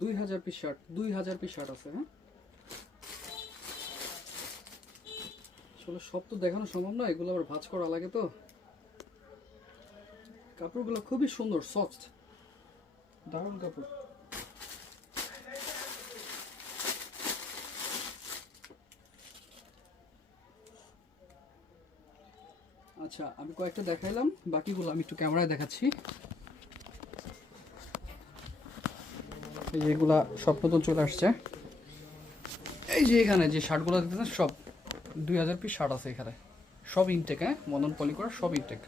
2000 piece shirt, 2000 piece shirt আছে। হ্যাঁ, আসলে সব তো দেখানো সম্ভব না, এগুলো আবার ভাঁজ করা লাগে। তো কাপড়গুলো খুবই সুন্দর, সফট, দারুণ কাপড়। আচ্ছা, আমি কয়েকটা দেখাইলাম, বাকিগুলো আমি একটু ক্যামেরায় দেখাচ্ছি। এই যেগুলা সব নতুন চলে আসছে। এই যে এখানে যে শার্টগুলো দেখতেছেন সব 2000 পিস শার্ট আছে এখানে, সব ইনটেক। হ্যাঁ, মদন পলি করা, সব ইনটেক।